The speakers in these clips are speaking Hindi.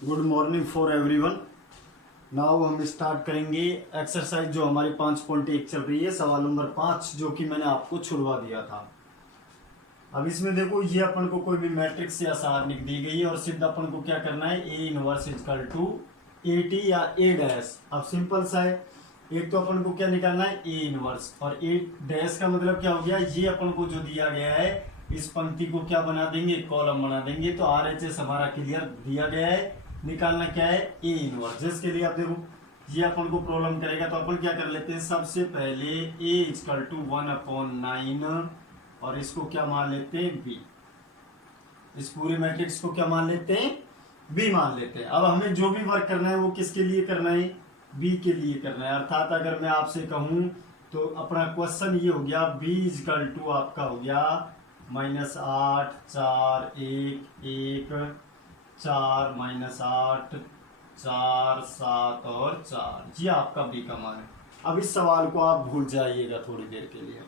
Good morning for everyone. Now हम स्टार्ट करेंगे एक्सरसाइज जो हमारी 5.1 चल रही है, सवाल नंबर 5 जो कि मैंने आपको छुड़वा दिया था। अब इसमें देखो, ये अपन को कोई भी मैट्रिक्स या सारणी दी गई है और सिद्ध अपन को क्या करना है, A inverse equal to A T या ए डैश। अब सिंपल सा है, एक तो अपन को क्या निकालना है, ए इनवर्स, और ए डैश का मतलब क्या हो गया, ये अपन को जो दिया गया है इस पंक्ति को क्या बना देंगे, कॉलम बना देंगे। तो आर एच एस हमारा क्लियर दिया गया है, निकालना क्या है, ए इनवर्स। जिसके लिए आप देखो ये अपन को प्रॉब्लम करेगा, तो अपन क्या कर लेते हैं, सबसे पहले ए इजकल टू 1/9 और इसको क्या मान लेते हैं, बी। इस पूरे मैट्रिक्स को क्या मान लेते हैं, बी मान लेते हैं। अब हमें जो भी वर्क करना है वो किसके लिए करना है, बी के लिए करना है। अर्थात अगर मैं आपसे कहूं तो अपना क्वेश्चन ये हो गया, बी इजकल टू आपका हो गया -8 4 1 1 4 -8 4 7 और 4, ये आपका बी का मान है। अब इस सवाल को आप भूल जाइएगा थोड़ी देर के लिए,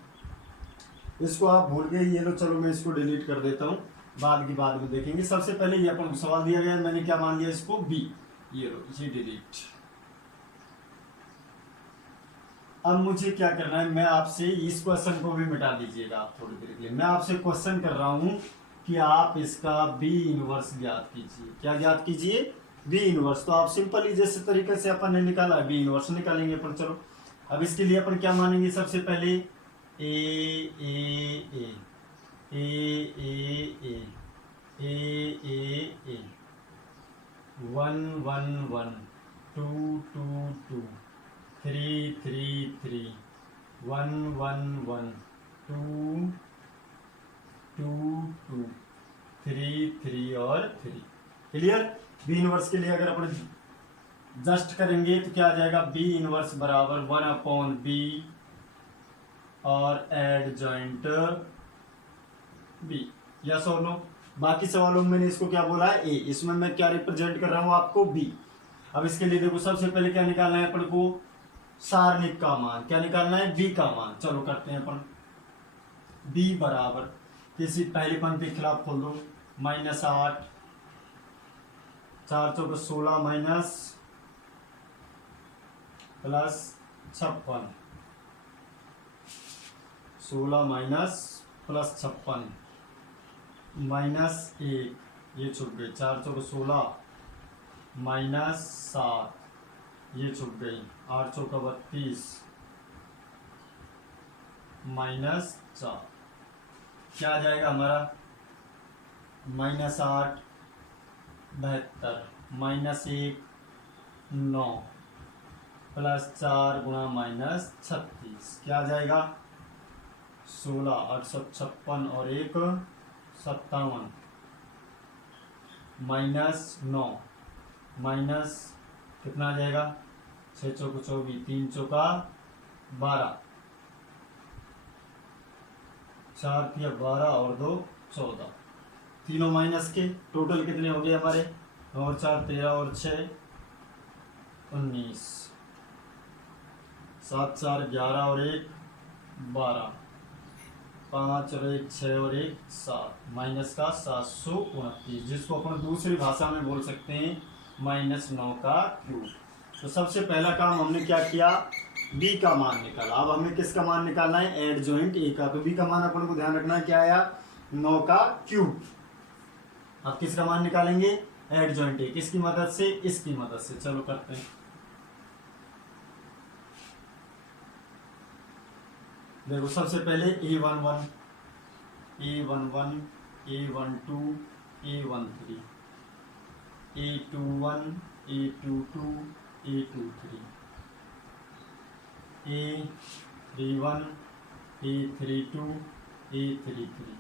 इसको आप भूल गए, ये लो चलो मैं इसको डिलीट कर देता हूँ, बाद में देखेंगे। सबसे पहले ये अपन को सवाल दिया गया, मैंने क्या मान लिया इसको, बी। ये लो, ये डिलीट। अब मुझे क्या करना है, मैं आपसे इस क्वेश्चन को भी मिटा दीजिएगा आप थोड़ी देर के लिए। मैं आपसे क्वेश्चन कर रहा हूं कि आप इसका बी इनवर्स ज्ञात कीजिए। क्या ज्ञात कीजिए, बी इनवर्स। तो आप सिंपल ही जैसे तरीके से अपन ने निकाला बी इनवर्स निकालेंगे अपन। चलो अब इसके लिए अपन क्या मानेंगे, सबसे पहले ए ए ए ए ए ए ए ए ए 1 1 1 2 2 2 3 3 3 1 1 1 2 2 2 3 3 और 3। क्लियर। बी इनवर्स के लिए अगर अपन जस्ट करेंगे तो क्या आ जाएगा, बी इनवर्स बराबर 1/b और एड जॉइंट बी। यस और नो। बाकी सवालों में मैंने इसको क्या बोला है, ए। इसमें मैं क्या रिप्रेजेंट कर रहा हूं आपको, बी। अब इसके लिए देखो सबसे पहले क्या निकालना है अपन को, सारणिक का मान। क्या निकालना है, बी का मान। चलो करते हैं अपन, बी बराबर किसी पहली पंक्ति के खिलाफ खोल दो, -8 4 चौके 16 माइनस प्लस 56 16 माइनस प्लस 56 -1, ये छुप गई। 4 चौके 16 -7, ये छुप गई। 8 चौका 32 -4, क्या आ जाएगा हमारा, -8 72 -1 9 +4 गुणा -36, क्या आ जाएगा 16 856 और 1 57 -9 माइनस कितना आ जाएगा, 6 चौका 24 3 चौका 12 4 तिया 12 और 2 14, तीनों माइनस के टोटल कितने हो गए हमारे, 9 और 4 13 और 6 19 7 4 11 और 1 12 5 और 1 6 और 1 7, माइनस का 729, जिसको अपन दूसरी भाषा में बोल सकते हैं -9 का क्यूब। तो सबसे पहला काम हमने क्या किया, बी का मान निकाला। अब हमें किसका मान निकालना है, एड जॉइंट ए का। तो बी का मान अपन को ध्यान रखना है, क्या आया, 9 का क्यूब। अब किसका मान निकालेंगे, एड जॉइंट ए, किसकी मदद से, इसकी मदद से। चलो करते हैं। देखो सबसे पहले A11 A11 A12 A13 A21 A22 A23 A31 A32 A33।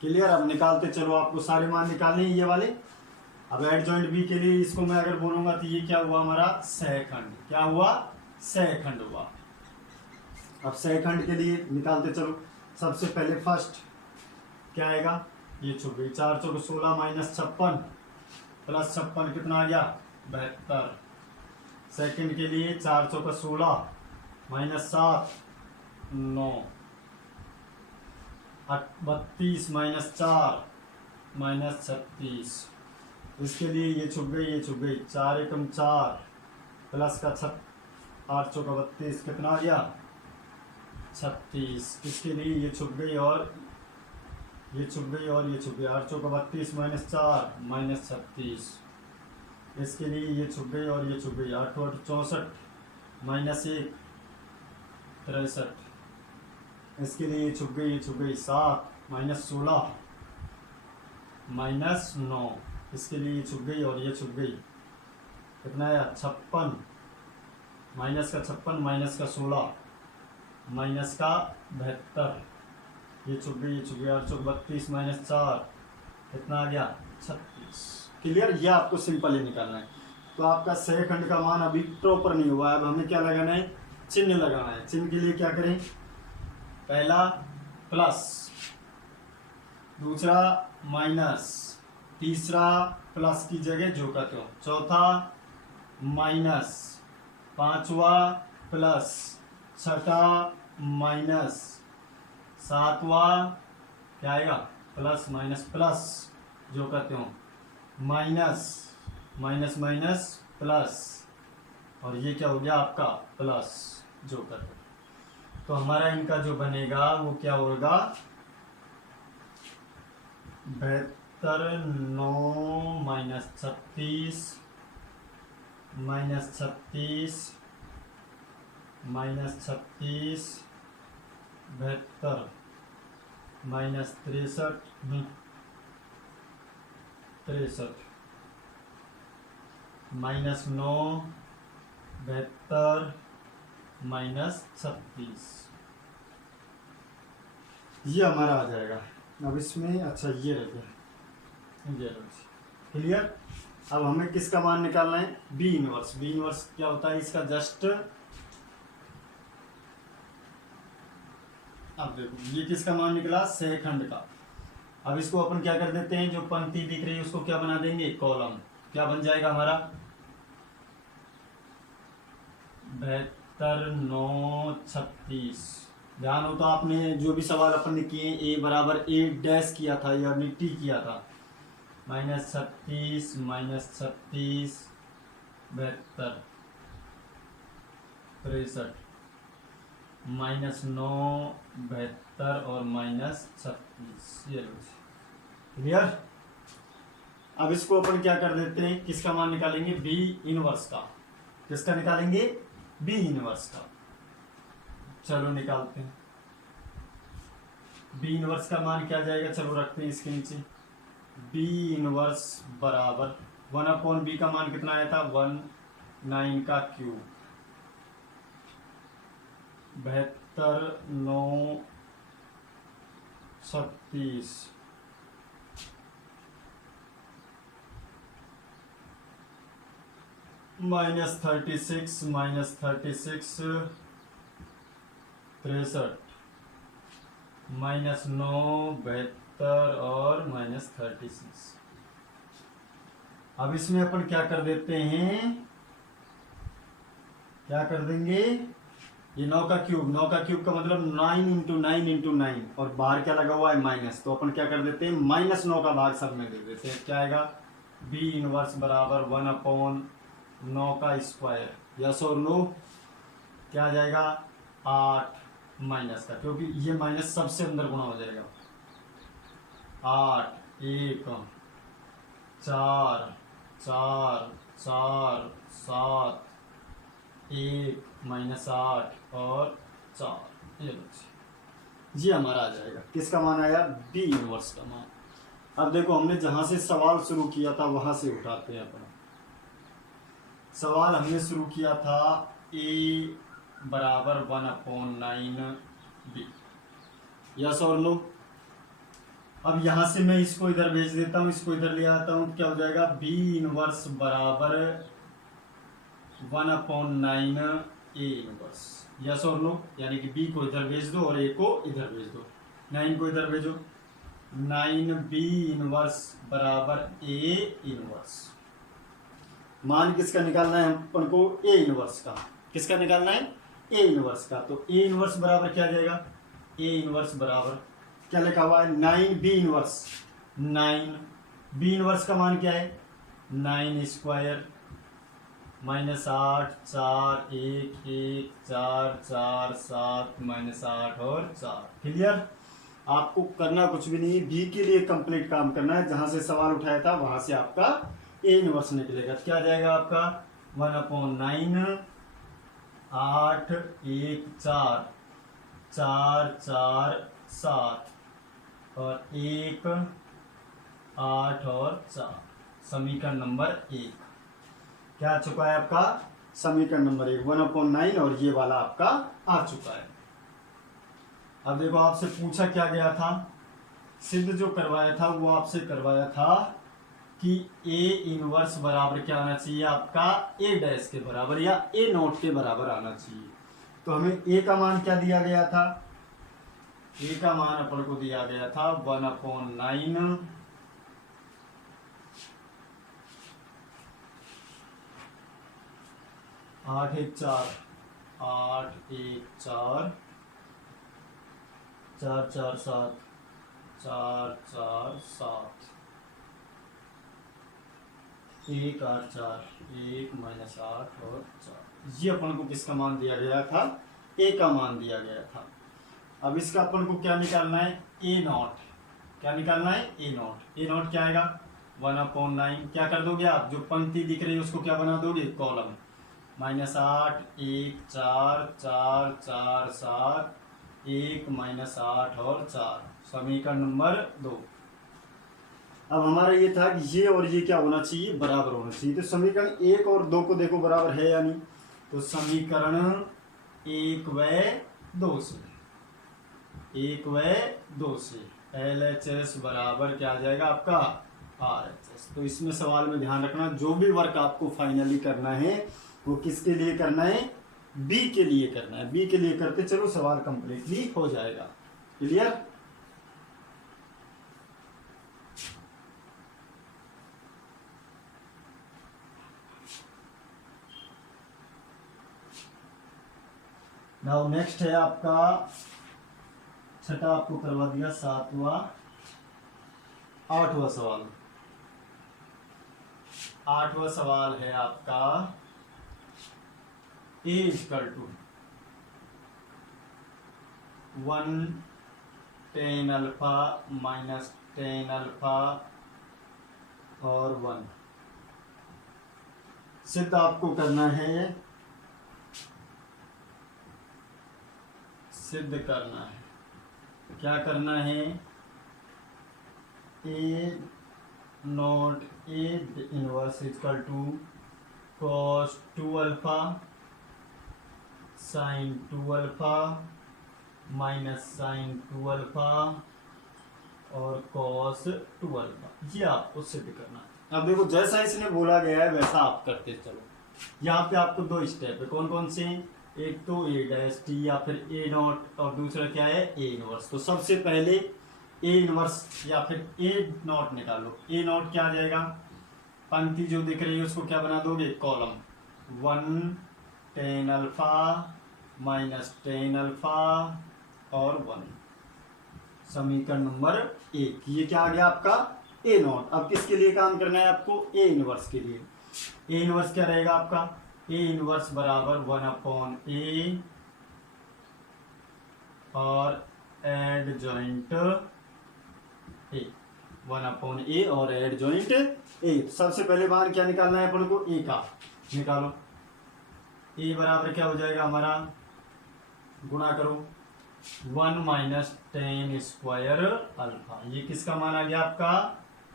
Clear. अब निकालते चलो, आपको सारे मान निकालने हैं ये वाले। अब एड जॉइंट बी के लिए इसको मैं अगर बोलूंगा तो ये क्या हुआ हमारा, सहखंड। क्या हुआ, सहखंड हुआ। अब सहखंड के लिए निकालते चलो। सबसे पहले फर्स्ट क्या आएगा, ये छुप गई। 4 चौके 16 -56 प्लस 56 कितना आ गया, 72। सेकंड के लिए 4 चौका 16 -7 9, 32 माइनस 4 माइनस 36। इसके लिए ये छुप गई, ये छुप गई। 4 एकम 4 प्लस का 8 चौका 32, कितना आ गया 36। इसके लिए ये छुप गई और ये छुप गई और ये छुप गई। 8 चौका 32 माइनस 4 माइनस 36। इसके लिए ये छुप गई और ये छुप गई। 8 8 64 माइनस 1 63। इसके लिए ये छुप गई, ये छुप गई। 7 माइनस 16 माइनस 9। इसके लिए ये छुप गई और ये छुप गई। कितना आया 56 माइनस का 56 माइनस का 16 माइनस का 72। ये छुप गई, ये छुप गई। 8 चौक 32 माइनस 4 कितना आ गया 36। क्लियर। ये आपको सिंपल ही निकालना है। तो आपका सह खंड का मान अभी प्रॉपर नहीं हुआ है। अब हमें क्या लगाना है, चिन्ह लगाना है। चिन्ह के लिए क्या करें, पहला प्लस, दूसरा माइनस, तीसरा प्लस की जगह जो कहते हो, चौथा माइनस, पांचवा प्लस, छठा माइनस, सातवा क्या आएगा प्लस माइनस प्लस जो कहते हो, माइनस माइनस माइनस प्लस, और ये क्या हो गया आपका प्लस जो कहते हो। तो हमारा इनका जो बनेगा वो क्या होगा 72 9 minus 36 minus 36 minus 36 72 minus 63 63 minus 9 72 minus 36। ये हमारा आ जाएगा। अब इसमें अच्छा ये रह गया, ये क्लियर। अब हमें किसका मान निकालना है, बी इनवर्स। बी इनवर्स क्या होता है इसका जस्ट, अब देखो ये किसका मान निकला सह खंड का। अब इसको अपन क्या कर देते हैं, जो पंक्ति दिख रही है उसको क्या बना देंगे कॉलम। क्या बन जाएगा हमारा 72 9 36। ध्यान हो तो आपने जो भी सवाल अपन ने किए ए बराबर ए डैश किया था या टी किया था, माइनस 36 माइनस 36 72 63 माइनस 9 72 और माइनस 36। ये लो क्लियर। अब इसको अपन क्या कर देते हैं, किसका मान निकालेंगे बी इनवर्स का। किसका निकालेंगे बी इनवर्स का। चलो निकालते हैं। बी इनवर्स का मान क्या जाएगा, चलो रखते हैं इसके नीचे। बी इनवर्स बराबर 1/b का मान कितना आया था 19 का क्यूब, 72 9 36 माइनस 36 माइनस 36 63 माइनस 9 72 और माइनस 36। अब इसमें अपन क्या कर देते हैं, क्या कर देंगे, ये 9 का क्यूब, 9 का क्यूब का मतलब 9 इंटू 9 इंटू 9, और बाहर क्या लगा हुआ है माइनस, तो अपन क्या कर देते हैं माइनस 9 का भाग सब में दे देते हैं। क्या आएगा बी इनवर्स बराबर 1/9 का स्क्वायर, यस और नो। क्या आ जाएगा 8 माइनस का, क्योंकि ये माइनस सबसे अंदर गुणा हो जाएगा। 8 1 4 4 4 7 1 माइनस 8 और 4। ये हमारा आ जाएगा। किसका मान आया बी इनवर्स का मान। अब देखो हमने जहां से सवाल शुरू किया था वहां से उठाते हैं अपना सवाल। हमने शुरू किया था ए बराबर 1/9 बी, यस और नो। अब यहां से मैं इसको इधर भेज देता हूं, इसको इधर ले आता हूं, क्या हो जाएगा बी इनवर्स बराबर 1/9 ए इनवर्स, यस और नो। यानी कि बी को इधर भेज दो और ए को इधर भेज दो, 9 को इधर भेजो। 9 बी इनवर्स बराबर ए इनवर्स। मान किसका निकालना है अपन को ए इनवर्स का। किसका निकालना है ए इनवर्स का। तो ए इनवर्स बराबर क्या आ जाएगा, ए इनवर्स बराबर क्या लिखा हुआ है, 9 बी इनवर्स। 9 बी इनवर्स का मान क्या है, 9 स्क्वायर माइनस 8 4 1 1 4 4 7 माइनस 8 और 4। क्लियर। आपको करना कुछ भी नहीं, बी के लिए कंप्लीट काम करना है। जहां से सवाल उठाया था वहां से आपका ए इनवर्स निकलेगा। क्या आ जाएगा आपका 1/9 8 1 4 4 4 7 और 1 8 और 4। समीकरण नंबर 1 क्या आ चुका है आपका, समीकरण नंबर 1 1/9 और ये वाला आपका आ चुका है। अब देखो आपसे पूछा क्या गया था, सिद्ध जो करवाया था वो आपसे करवाया था कि ए इनवर्स बराबर क्या आना चाहिए आपका, ए डैश के बराबर या ए नॉट के बराबर आना चाहिए। तो हमें ए का मान क्या दिया गया था, ए का मान अपन को दिया गया था 1/9 8 1 4 8 1 4 4 4 7 4 4 7 1 8 4 1 माइनस 8 और 4। ये अपन को किसका मान दिया गया था, ए का मान दिया गया था। अब इसका अपन को क्या निकालना है, ए नॉट। क्या निकालना है, ए नॉट। ए नॉट क्या आएगा 1/9। क्या कर दोगे आप, जो पंक्ति दिख रही है उसको क्या बना दोगे, कॉलम। -8 1 4 4 4 7 1 माइनस 8 और 4। समीकरण नंबर 2। अब हमारा ये था कि ये और ये क्या होना चाहिए, बराबर होना चाहिए। तो समीकरण 1 और 2 को देखो बराबर है या नहीं। तो समीकरण 1 व 2 से 1 व 2 से LHS बराबर क्या आ जाएगा आपका RHS। तो इसमें सवाल में ध्यान रखना, जो भी वर्क आपको फाइनली करना है वो किसके लिए करना है, बी के लिए करना है। बी के लिए करते चलो सवाल कंप्लीटली हो जाएगा। क्लियर। नाउ नेक्स्ट है आपका छठा, आपको करवा दिया 7वां 8वां सवाल। 8वां सवाल है आपका A = 1 tan alpha minus tan alpha और 1। सिद्ध आपको करना है, सिद्ध करना है। क्या करना है, A naught A inverse = cos 2 alpha sin 2 alpha minus sin 2 alpha और cos 2 अल्फा। ये आपको सिद्ध करना है। अब देखो जैसा इसने बोला गया है वैसा आप करते चलो। यहाँ पे आपको 2 स्टेप है, कौन कौन से, एक तो ए डैश टी या फिर ए नॉट और दूसरा क्या है ए इनवर्स। तो सबसे पहले ए इनवर्स या फिर ए नॉट निकालो। ए नॉट क्या आ जाएगा, पंक्ति जो दिख रही है उसको क्या बना दोगे, column. 1 tan alpha minus tan alpha और 1। समीकरण नंबर 1। ये क्या आ गया आपका ए नॉट। अब किसके लिए काम करना है आपको, ए इनवर्स के लिए। ए इनवर्स क्या रहेगा आपका, ए इनवर्स बराबर 1/a और एड जॉइंट ए। 1/a और एड जॉइंट ए। सबसे पहले मान क्या निकालना है अपन को, ए का निकालो। ए बराबर क्या हो जाएगा हमारा, गुणा करो 1 माइनस tan स्क्वायर अल्फा। ये किसका मान आ गया आपका,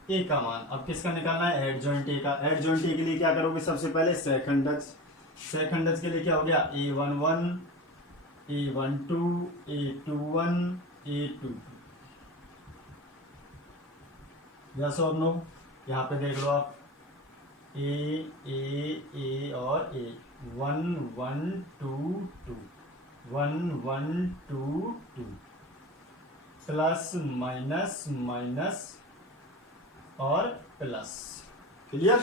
ए का मान। अब किसका निकालना है, एड जॉइंट ए का। एड जॉइंट ए के लिए क्या करोगे, सबसे पहले सेकंडज। सेकंडज के लिए क्या हो गया, a11 a12 a21 a22। Yes और नो, यहाँ पे देख लो आप, ए और ए 1 1 2 2 1 1 2 2 प्लस माइनस माइनस और प्लस। क्लियर।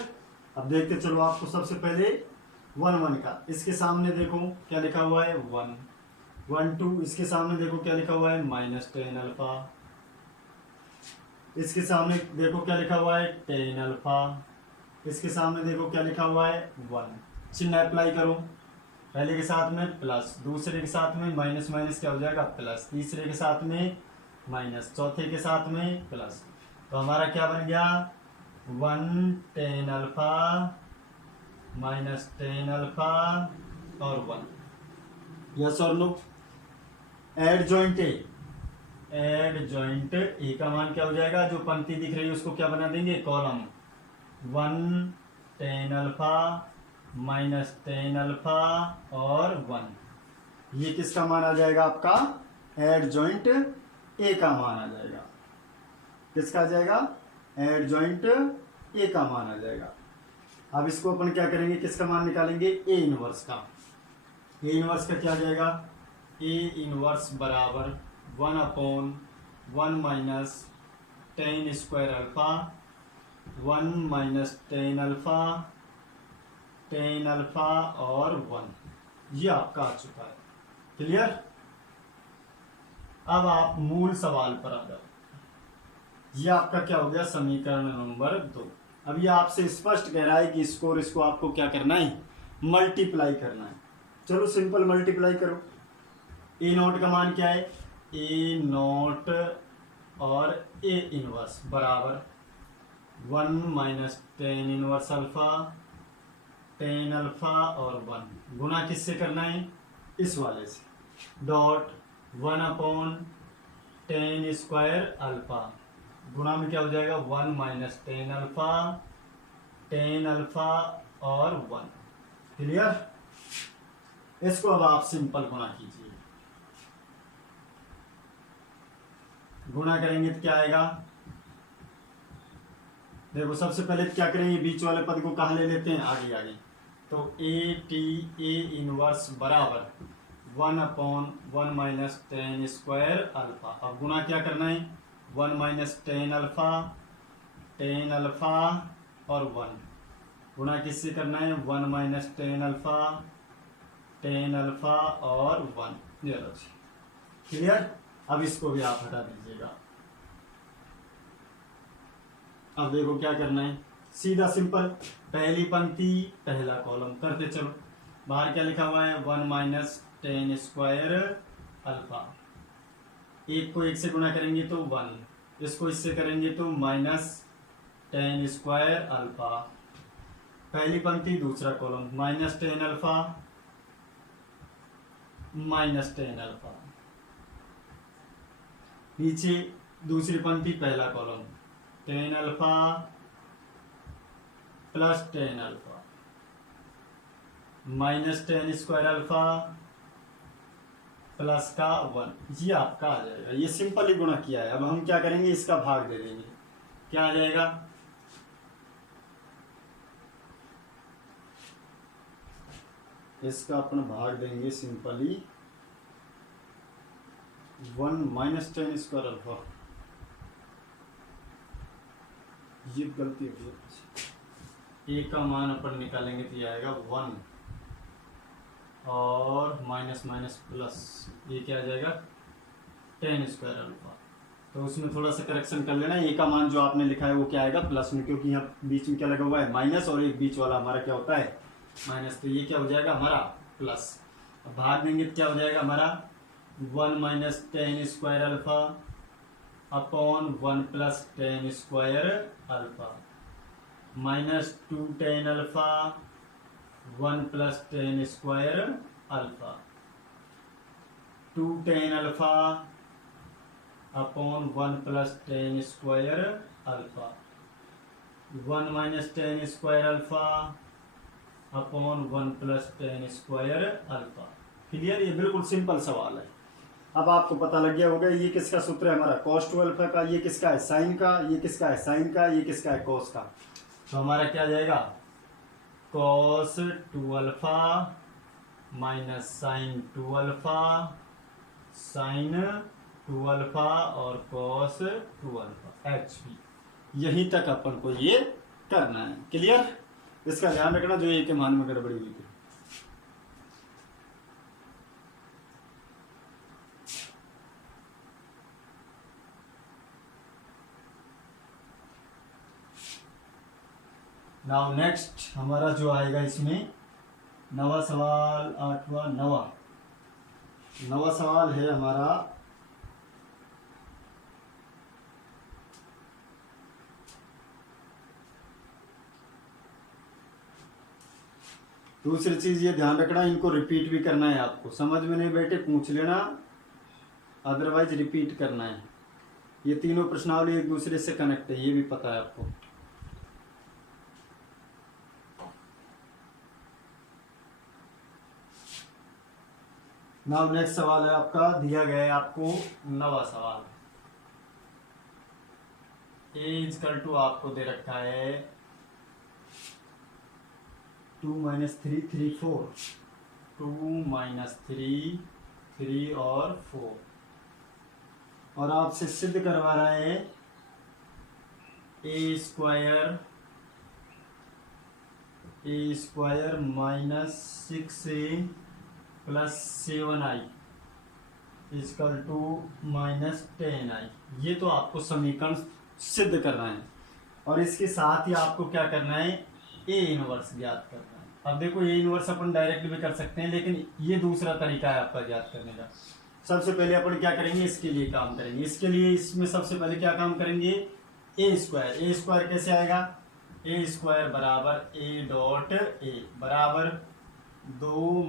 अब देखते चलो आपको सबसे पहले वन वन का, इसके सामने देखो क्या लिखा हुआ है, वन वन टू, इसके सामने देखो क्या लिखा हुआ है, माइनस टेन अल्फा, इसके सामने देखो क्या लिखा हुआ है, टेन अल्फा, इसके सामने देखो क्या लिखा हुआ है, वन। चिन्ह अप्लाई करो, पहले के साथ में प्लस, दूसरे के साथ में माइनस माइनस क्या हो जाएगा प्लस, तीसरे के साथ में माइनस, चौथे के साथ में प्लस। तो हमारा क्या बन गया, one tan alpha minus tan alpha और वन। यस और नो। एड जॉइंट ए का मान क्या हो जाएगा, जो पंक्ति दिख रही है उसको क्या बना देंगे, column. One tan alpha minus tan alpha और वन, ये किसका मान आ जाएगा आपका, एड जॉइंट ए का मान आ जाएगा। किसका आ जाएगा, एड जॉइंट ए का मान आ जाएगा। अब इसको अपन क्या करेंगे, किसका मान निकालेंगे, ए इनवर्स का। ए इनवर्स का क्या आ जाएगा, ए इनवर्स बराबर one upon one minus ten square alpha, one minus tan alpha और वन, ये आपका आ चुका है। क्लियर। अब आप मूल सवाल पर आ जाओ। ये आपका क्या हो गया, समीकरण नंबर 2। अब ये आपसे स्पष्ट कह रहा है कि इसको आपको क्या करना है, मल्टीप्लाई करना है। चलो सिंपल मल्टीप्लाई करो। ए नॉट का मान क्या है, ए नॉट और ए इनवर्स बराबर one minus tan inverse alpha, tan alpha और वन, गुना किससे करना है, इस वाले से, dot one upon tan square alpha, गुना में क्या हो जाएगा, वन माइनस टेन अल्फा और वन। क्लियर। इसको अब आप सिंपल गुना कीजिए। गुना करेंगे तो क्या आएगा, देखो सबसे पहले क्या करेंगे, बीच वाले पद को कहाँ ले लेते हैं, आगे आगे। तो ए टी ए इनवर्स बराबर one upon one minus ten square alpha. अब गुना क्या करना है, वन माइनस टेन अल्फा और वन, गुना किससे करना है, वन माइनस टेन अल्फा और वन। ये लो जी। क्लियर। अब इसको भी आप हटा दीजिएगा। अब देखो क्या करना है, सीधा सिंपल, पहली पंक्ति पहला कॉलम करते चलो। बाहर क्या लिखा हुआ है, one minus ten square alpha, एक को एक से गुना करेंगे तो वन, इसको इससे करेंगे तो माइनस टेन स्क्वायर अल्फा, पहली पंक्ति दूसरा कॉलम माइनस टेन अल्फा, नीचे दूसरी पंक्ति पहला column tan alpha plus tan alpha minus ten square alpha plus का वन, ये आपका आ जाएगा। ये सिंपल ही गुणा किया है। अब हम क्या करेंगे, इसका भाग दे देंगे। क्या आ जाएगा, इसका अपन भाग देंगे simply, one minus ten square alpha, ये गलती हो गई। ए का मान अपन निकालेंगे तो ये आएगा वन और माइनस माइनस प्लस, ये क्या आ जाएगा, टेन स्क्वायर अल्फा। तो उसमें थोड़ा सा करेक्शन कर लेना, ए का मान जो आपने लिखा है वो क्या आएगा, प्लस में, क्योंकि यहाँ बीच में क्या लगा हुआ है, माइनस, और एक बीच वाला हमारा क्या होता है, माइनस। तो ये क्या हो जाएगा हमारा प्लस। अब भाग देंगे तो क्या हो जाएगा हमारा, one minus ten square alpha upon one plus ten square alpha minus two ten alpha one plus ten square alpha, two ten alpha upon one plus ten square alpha, one minus ten square alpha upon one plus ten square alpha. Clear. ये बिल्कुल सिंपल सवाल है। अब आपको पता लग गया होगा ये किसका सूत्र है हमारा, कॉस टू अल्फा का, ये किसका है साइन का, ये किसका है साइन का, ये किसका है कॉस का। तो हमारा क्या जाएगा, cos two alpha minus sign to alpha, sign to alpha और कॉस टू अल्फा, HP। यहीं तक अपन को ये करना है। क्लियर। इसका ध्यान रखना जो ए के मान में गड़बड़ी हुई थी। नाउ नेक्स्ट हमारा जो आएगा इसमें नवा सवाल, आठवां नवा सवाल है हमारा दूसरी चीज ये ध्यान रखना, इनको रिपीट भी करना है आपको, समझ में नहीं बैठे पूछ लेना, अदरवाइज रिपीट करना है। ये तीनों प्रश्नावली एक दूसरे से कनेक्ट है, ये भी पता है आपको। नाउ नेक्स्ट सवाल है आपका, दिया गया है आपको नवा सवाल। ए इजकल टू आपको दे रखा है 2 - 3 3 4, 2 - 3 3 और 4, और आपसे सिद्ध करवा रहा है ए square -6a + 7i equal to -10i। ये तो आपको समीकरण सिद्ध करना है, और इसके साथ ही आपको क्या करना है, ए इनवर्स ज्ञात करना है। अब देखो ए इनवर्स अपन डायरेक्ट भी कर सकते हैं, लेकिन ये दूसरा तरीका है आपका ज्ञात करने का। सबसे पहले अपन क्या करेंगे, इसके लिए काम करेंगे। इसके लिए इसमें सबसे पहले क्या काम करेंगे, ए स्क्वायर कैसे आएगा, ए स्क्वायर बराबर ए डॉट ए बराबर 2 -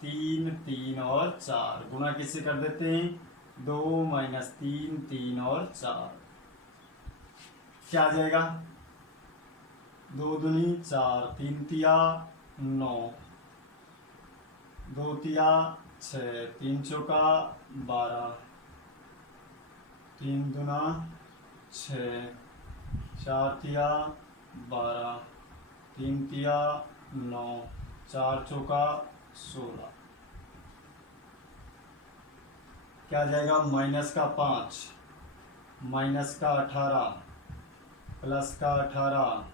3 3 और 4 गुना किससे कर देते हैं, 2 - 3 3 और 4, क्या आ जाएगा, 2 दूनी 4, 3 तिया 9, 2 तिया 6, 3 चौका 12, 3 दूना 6, 4 तिया 12, 3 तिया 9, 4 चौका 16, क्या आ जाएगा, -5 -18 +18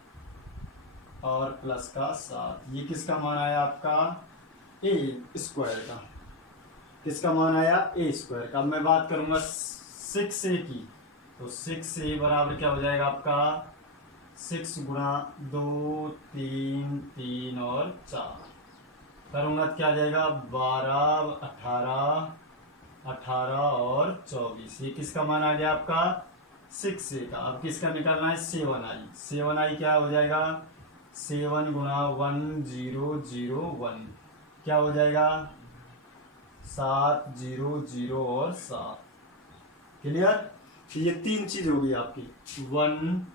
और +7। ये किसका मान आया आपका, ए स्क्वायर का। किसका मान आया, ए स्क्वायर का। अब मैं बात करूंगा 6a की, तो 6a बराबर क्या हो जाएगा आपका, 6 गुणा 2 3 3 और 4 करूंगा तो क्या आ जाएगा, 12 18 और 24। ये किसका मान आ गया आपका, 6a का। अब किसका निकालना है, 7i क्या हो जाएगा, 7 गुणा 1 0 0 1 क्या हो जाएगा, 7 0 0 और 7। क्लियर। ये 3 चीज होगी आपकी, 1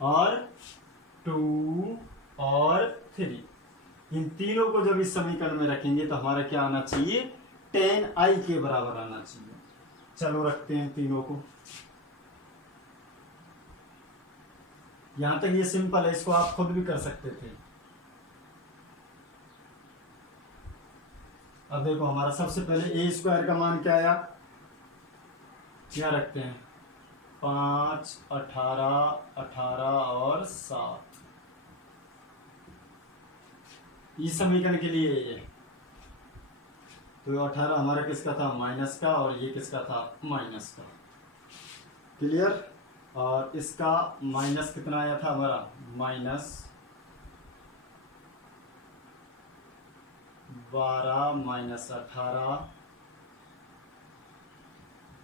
और 2 और 3। इन तीनों को जब इस समीकरण में रखेंगे तो हमारा क्या आना चाहिए, 10i के बराबर आना चाहिए। चलो रखते हैं तीनों को। यहां तक ये सिंपल है, इसको आप खुद भी कर सकते थे। अब देखो हमारा सबसे पहले ए स्क्वायर का मान क्या आया, क्या रखते हैं, 5 18 और 7। इस समीकरण के लिए ये तो 18 हमारा किसका था, माइनस का, और ये किसका था, माइनस का। क्लियर। और इसका माइनस कितना आया था हमारा, -12 -18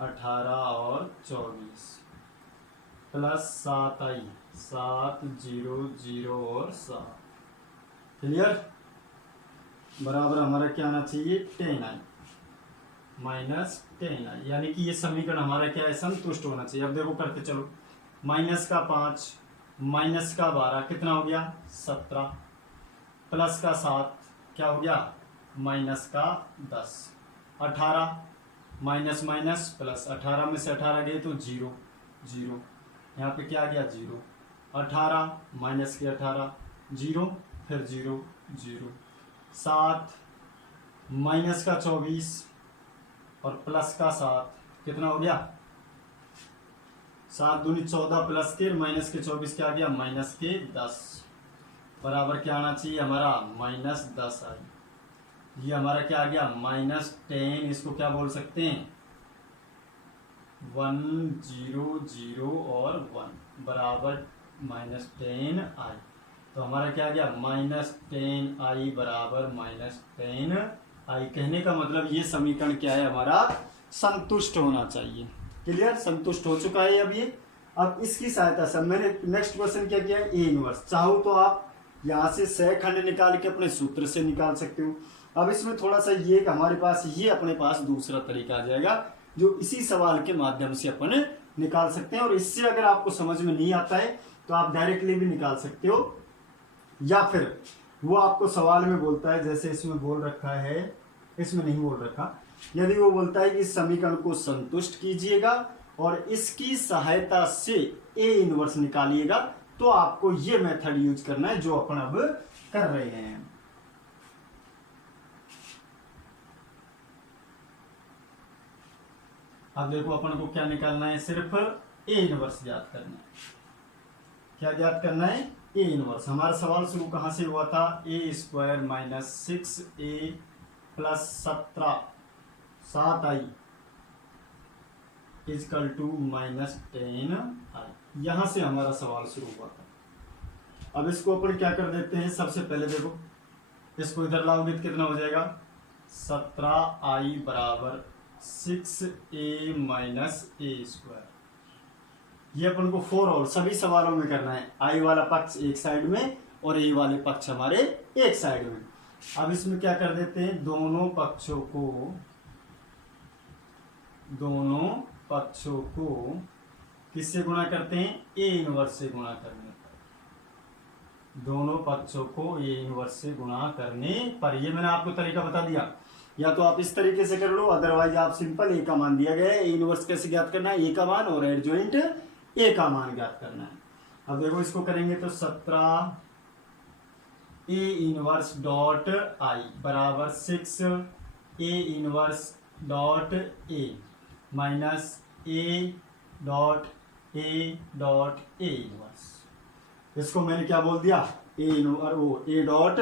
18 और 24 +7i 7 0 0 और 7। क्लियर। बराबर हमारा क्या आना चाहिए, 10i -10i, यानी कि ये समीकरण हमारा क्या है, संतुष्ट होना चाहिए। अब देखो करते चलो, -5 -12 कितना हो गया, 17 +7 क्या हो गया, -10 18 माइनस माइनस प्लस, 18 में से 18 गए तो 0 0, यहाँ पे क्या आ गया 0, 18 माइनस के 18 0, फिर 0 0, 7 माइनस का 24 और प्लस का 7 कितना हो गया, 7 दूनी 14 प्लस के माइनस के 24 क्या आ गया माइनस के 10, बराबर क्या आना चाहिए हमारा -10 आई। ये हमारा क्या आ गया -10, इसको क्या बोल सकते हैं 1 0 0 और 1 बराबर -10 आई। तो तो हमारा क्या आ गया -10i बराबर -10i। कहने का मतलब ये समीकरण क्या है हमारा, संतुष्ट होना चाहिए। क्लियर, संतुष्ट हो चुका है अब ये। अब इसकी सहायता से मैंने नेक्स्ट क्वेश्चन क्या किया, ए इनवर्स। चाहो तो आप यहाँ से सह निकाल के अपने सूत्र से निकाल सकते हो। अब इसमें थोड़ा सा ये कि हमारे पास ये अपने पास दूसरा तरीका आ जाएगा जो इसी सवाल के माध्यम से अपन निकाल सकते हैं। और इससे अगर आपको समझ में नहीं आता है तो आप डायरेक्टली भी निकाल सकते हो, या फिर वो आपको सवाल में बोलता है, जैसे इसमें बोल रखा है, इसमें नहीं बोल रखा, यदि वो बोलता है कि इस समीकरण को संतुष्ट कीजिएगा और इसकी सहायता से ए इनवर्स निकालिएगा, तो आपको ये मेथड यूज करना है जो अपन अब कर रहे हैं। अब देखो अपन को क्या निकालना है, सिर्फ ए इनवर्स ज्ञात करना है। क्या ज्ञात करना है, ए इनवर्स। हमारा सवाल शुरू कहां से हुआ था, A square minus 6a plus 7i equal to -10i। यहां से हमारा सवाल शुरू हुआ था। अब इसको अपन क्या कर देते हैं, सबसे पहले देखो इसको इधर लाओगे तो कितना हो जाएगा, 17i बराबर 6a माइनस a स्क्वायर। ये अपन को 4 और सभी सवालों में करना है। आई वाला पक्ष एक साइड में और ए वाले पक्ष हमारे एक साइड में। अब इसमें क्या कर देते हैं, दोनों पक्षों को किससे गुणा करते हैं, ए इनवर्स से गुणा करने पर। दोनों पक्षों को ए इनवर्स से गुणा करने पर, ये मैंने आपको तरीका बता दिया। या तो आप इस तरीके से कर लो, अदरवाइज आप सिंपल ए का मान दिया गया है, ए इनवर्स कैसे ज्ञात करना है, ए का मान और एडजॉइंट ए का मान ज्ञात करना है। अब देखो इसको करेंगे तो 17 ए इनवर्स डॉट आई बराबर 6 A inverse dot A minus A dot A inverse. इसको मैंने क्या बोल दिया, ए डॉट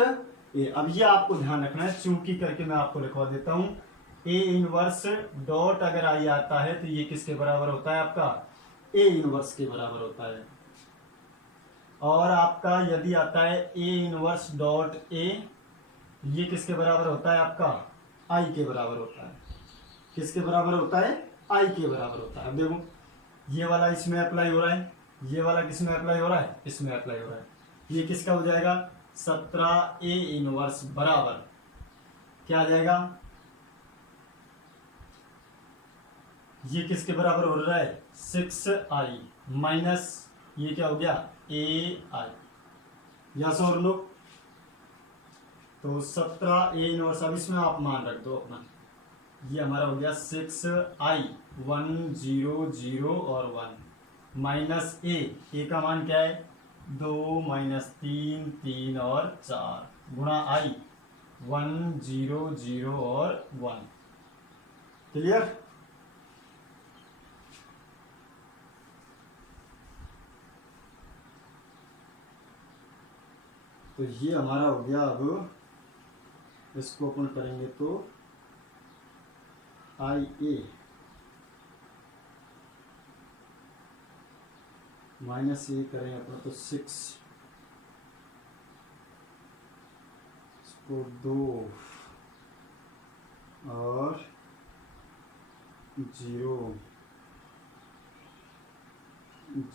ए। अब ये आपको ध्यान रखना है, चूंकि करके मैं आपको लिखवा देता हूं। ए इनवर्स डॉट अगर आई आता है तो ये किसके बराबर होता है, आपका ए इनवर्स के बराबर होता है। और आपका यदि आता है ए इनवर्स डॉट ए, ये किसके बराबर होता है, आपका आई के बराबर होता है। किसके बराबर होता है, आई के बराबर होता है। अब देखो ये वाला इसमें अप्लाई हो रहा है, ये वाला किसमें अप्लाई हो रहा है, इसमें अप्लाई हो रहा है। ये किसका हो जाएगा, 17 ए इनवर्स बराबर क्या आ जाएगा, ये किसके बराबर हो रहा है, 6i माइनस ये क्या हो गया, ए आई। यस और नो, तो 17 ए इनवर्स। अब इसमें आप मान रख दो अपना, ये हमारा हो गया 6i 1 0 0 और 1 माइनस ए का मान क्या है 2 माइनस 3 3 और 4 गुणा आई 1 0 0 और 1। क्लियर। तो ये हमारा हो गया। अब इसको अपन करेंगे तो आई ए माइनस ए करेंगे अपन तो 6, इसको 2 और 0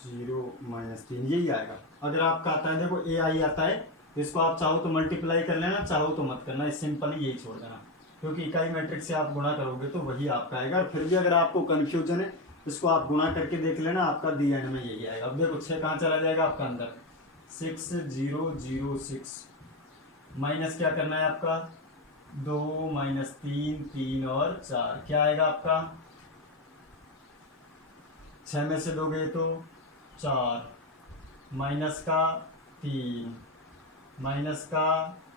0 माइनस 3, यही आएगा। अगर आपका आता है, देखो ए आई आता है, इसको आप चाहो तो मल्टीप्लाई कर लेना, चाहो तो मत करना, सिंपली यही छोड़ देना, क्योंकि इकाई मैट्रिक्स से आप गुणा करोगे तो वही आपका आएगा। और फिर भी अगर आपको कंफ्यूजन है, इसको आप गुणा करके देख लेना, आपका दी एंड में यही आएगा। अब देखो 6 कहाँ चला जाएगा आपका अंदर, 6 0 0 6 माइनस क्या करना है आपका 2 माइनस 3 3 और 4, क्या आएगा आपका 6 में से दोगे तो 4 माइनस का 3 माइनस का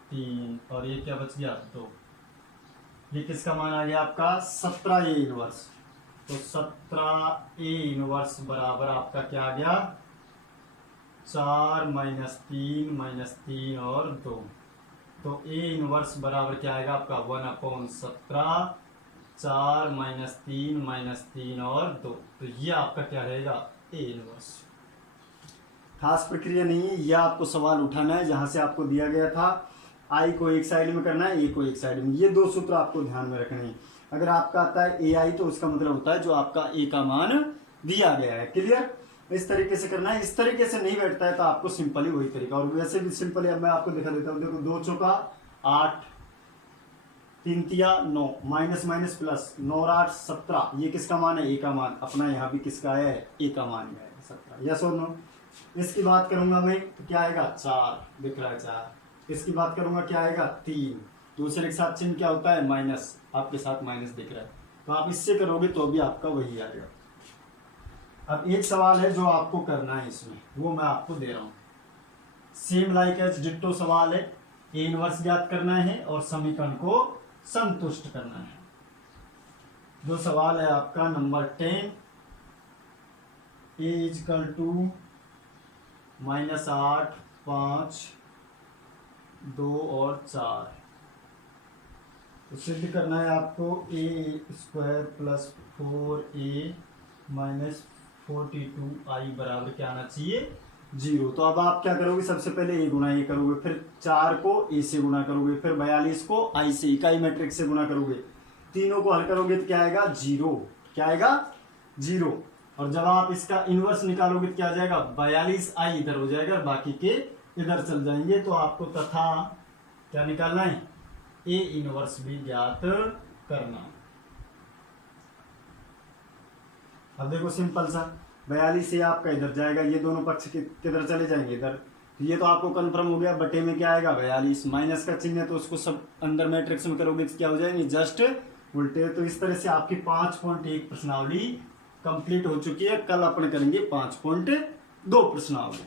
3 और ये क्या बच गया 2। ये किसका मान आ गया आपका 17 ए इनवर्स। तो 17 ए इनवर्स बराबर आपका क्या आ गया 4 माइनस 3 और 2। तो ए इनवर्स बराबर क्या आएगा आपका 1/17 4 माइनस 3 और 2। तो ये आपका क्या रहेगा ए इनवर्स। खास प्रक्रिया नहीं है, यह आपको सवाल उठाना है जहां से आपको दिया गया था आई को एक साइड में करना है, ए को एक साइड में। ये दो सूत्र आपको ध्यान में रखने हैं। अगर आपका आता है ए आई तो उसका मतलब होता है जो आपका ए का मान दिया गया है। क्लियर? इस तरीके से करना है। इस तरीके से नहीं बैठता है तो आपको सिंपली वही तरीका, और वैसे भी सिंपली अब मैं आपको दिखा देता हूँ। देखो 2 चौका 8, 3 तिया 9, माइनस माइनस प्लस, 9 और 8 17। ये किसका मान है? ए का मान। अपना यहाँ भी किसका है? ए का मान है 17। यस और नो? इसकी बात करूंगा मैं तो क्या आएगा? 4 दिख रहा है 4। इसकी बात करूंगा क्या आएगा? 3। दूसरे के साथ चिन्ह क्या होता है? माइनस। आपके साथ माइनस दिख रहा है तो आप इससे करोगे तो भी आपका वही आएगा। अब एक सवाल है जो आपको करना है इसमें, वो मैं आपको दे रहा हूं। सेम लाइक एज डिट्टो सवाल है। ए इनवर्स ज्ञात करना है और समीकरण को संतुष्ट करना है। जो सवाल है आपका नंबर 10, ए इजकल टू -8, 5, 2 और 4। तो सिद्ध करना है आपको ए square plus 4a minus 42i बराबर क्या आना चाहिए? 0। तो अब आप क्या करोगे? सबसे पहले ए गुना ए करोगे, फिर 4 को ए से गुना करोगे, फिर 42 को आई से, इकाई मैट्रिक्स से गुना करोगे। तीनों को हल करोगे तो क्या आएगा? 0। क्या आएगा? 0। और जब आप इसका इनवर्स निकालोगे तो क्या आ जाएगा? 42i इधर हो जाएगा, बाकी के इधर चल जाएंगे। तो आपको तथा क्या निकालना है? ए इनवर्स भी ज्ञात करना। अब देखो सिंपल सा, 42 से आपका इधर जाएगा, ये दोनों पक्ष किधर चले जाएंगे? इधर। तो ये तो आपको कंफर्म हो गया। बटे में क्या आएगा? 42। माइनस का चिन्ह है तो उसको सब अंदर मैट्रिक्स में करोगे तो क्या हो जाएंगे? जस्ट उल्टे। तो इस तरह से आपकी 5.1 प्रश्नावली कंप्लीट हो चुकी है। कल अपन करेंगे 5.2 प्रश्नावली।